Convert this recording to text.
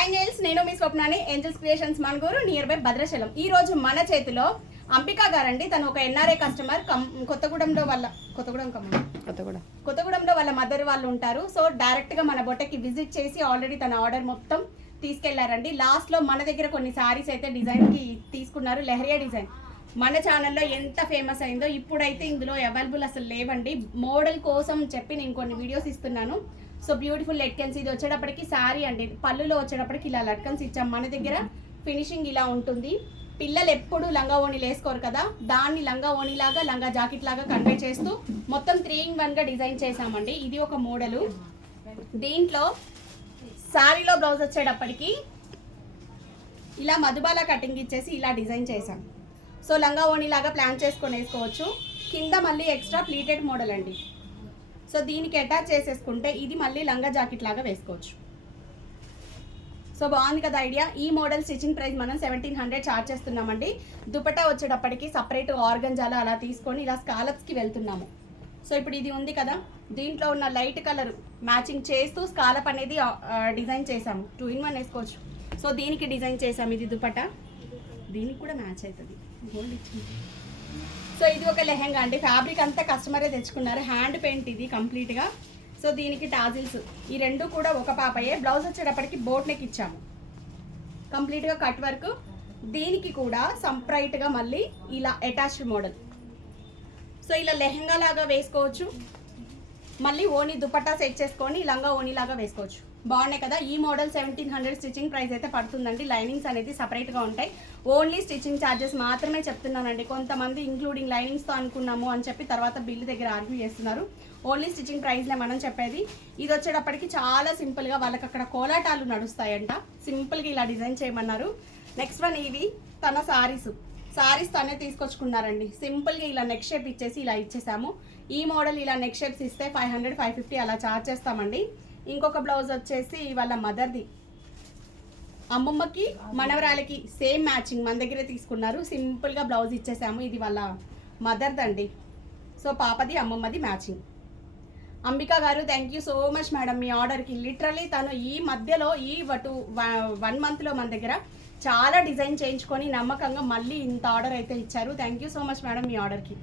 Hi nails నేను మీ స్వప్నాని angels creations Manuguru near by Bhadrachalam. ఈ రోజు మన చేతిలో అంబికా గారండి. తను ఒక ఎన్ఆర్ఐ కస్టమర్ కం కొత్తగూడెంలో వాళ్ళ కొత్తగూడెం కమ్మ? కొత్తగూడెం. కొత్తగూడెంలో వాళ్ళ మదర్ వాళ్ళు ఉంటారు. సో డైరెక్ట్గా మన బొట్టకి విజిట్ చేసి ఆల్రెడీ తన ఆర్డర్ మొత్తం తీసుకెళ్ళారండి. లాస్ట్లో మన దగ్గర కొన్ని సారీస్ అయితే డిజైన్కి తీసుకున్నారు. లెహరియా డిజైన్ మన ఛానల్లో ఎంత ఫేమస్ అయిందో ఇప్పుడైతే ఇందులో అవైలబుల్ అసలు లేవండి. మోడల్ కోసం చెప్పి నేను కొన్ని వీడియోస్ ఇస్తున్నాను. సో బ్యూటిఫుల్ లెట్కన్స్ ఇది వచ్చేటప్పటికి శారీ అండి. పళ్ళులో వచ్చేటప్పటికి ఇలా లట్కన్స్ ఇచ్చాం మన దగ్గర. ఫినిషింగ్ ఇలా ఉంటుంది. పిల్లలు ఎప్పుడు లంగా ఓణీలు వేసుకోరు కదా? దాన్ని లంగా ఓణిలాగా లంగా జాకెట్ లాగా కన్వే చేస్తూ మొత్తం త్రీ ఇన్ వన్గా డిజైన్ చేసామండి ఇది ఒక మోడలు. దీంట్లో శారీలో బ్లౌజ్ వచ్చేటప్పటికి ఇలా మధుబాల కటింగ్ ఇచ్చేసి ఇలా డిజైన్ చేశాం. సో లంగా ఓణి లాగా ప్లాన్ చేసుకొని వేసుకోవచ్చు. కింద మళ్ళీ ఎక్స్ట్రా ప్లీటెడ్ మోడల్ అండి. సో దీనికి అటాచ్ చేసేసుకుంటే ఇది మళ్ళీ లంగా జాకెట్ లాగా వేసుకోవచ్చు. సో బాగుంది కదా ఐడియా. ఈ మోడల్ స్టిచింగ్ ప్రైస్ మనం సెవెంటీన్ హండ్రెడ్ చార్జ్ చేస్తున్నామండి. దుపట్టా వచ్చేటప్పటికి సపరేట్ ఆర్గంజాలు అలా తీసుకొని ఇలా స్కాలప్స్కి వెళ్తున్నాము. సో ఇప్పుడు ఇది ఉంది కదా. దీంట్లో ఉన్న లైట్ కలర్ మ్యాచింగ్ చేస్తూ స్కాలప్ అనేది డిజైన్ చేసాము టూ ఇన్ వన్ వేసుకోవచ్చు. సో దీనికి డిజైన్ చేసాము ఇది దుపట్టా. దీనికి కూడా మ్యాచ్ అవుతుంది. గోల్డ్ ఇచ్చింది. సో ఇది ఒక లెహెంగా అండి. ఫ్యాబ్రిక్ అంతా కస్టమరే తెచ్చుకున్నారు. హ్యాండ్ పెయింట్ ఇది కంప్లీట్గా సో దీనికి టాజిల్స్. ఈ రెండు కూడా ఒక పాపయే బ్లౌజ్ వచ్చేటప్పటికి బోట్ నెక్ ఇచ్చాము. కంప్లీట్గా కట్ వర్క్ దీనికి కూడా సంప్రైట్గా మళ్ళీ ఇలా అటాచ్డ్ మోడల్ సో ఇలా లెహెంగా లాగా వేసుకోవచ్చు. మళ్ళీ ఓని దుపట్టా సెట్ చేసుకొని లంగా ఓని లాగా వేసుకోవచ్చు. బాగున్నాయి కదా. ఈ model seventeen hundred stitching price అయితే పడుతుందండి. లైనింగ్స్ అనేది సపరేట్గా ఉంటాయి. ఓన్లీ స్టిచ్చింగ్ ఛార్జెస్ మాత్రమే చెప్తున్నానండి. కొంతమంది ఇంక్లూడింగ్ లైనింగ్స్తో అనుకున్నాము అని చెప్పి తర్వాత బిల్లు దగ్గర ఆర్గ్యూ చేస్తున్నారు. ఓన్లీ స్టిచ్చింగ్ ప్రైస్లే మనం చెప్పేది. ఇది వచ్చేటప్పటికి చాలా సింపుల్గా వాళ్ళకి అక్కడ కోలాటాలు నడుస్తాయంట. సింపుల్గా ఇలా డిజైన్ చేయమన్నారు. నెక్స్ట్ వన్ ఇవి తన సారీస్ సారీస్ తనే తీసుకొచ్చుకున్నారండి. సింపుల్గా ఇలా నెక్ షేప్ ఇచ్చేసి ఇలా ఇచ్చేసాము. ఈ మోడల్ ఇలా నెక్ షేప్స్ ఇస్తే ఫైవ్ హండ్రెడ్ ఫైవ్ ఫిఫ్టీ అలా చార్జ్ చేస్తామండి. ఇంకొక బ్లౌజ్ వచ్చేసి వాళ్ళ మదర్ది. అమ్మమ్మకి మనవరాలకి సేమ్ మ్యాచింగ్ మన దగ్గరే తీసుకున్నారు. సింపుల్గా బ్లౌజ్ ఇచ్చేసాము. ఇది వాళ్ళ మదర్ది అండి. సో పాపది అమ్మమ్మది matching. Ambika garu thank you so much madam మీ ఆర్డర్కి లిటరలీ తను ఈ మధ్యలో ఈ టూ వన్ మంత్లో మన దగ్గర చాలా డిజైన్ చేయించుకొని నమ్మకంగా మళ్ళీ ఇంత ఆర్డర్ అయితే ఇచ్చారు. Thank you so much madam మీ ఆర్డర్కి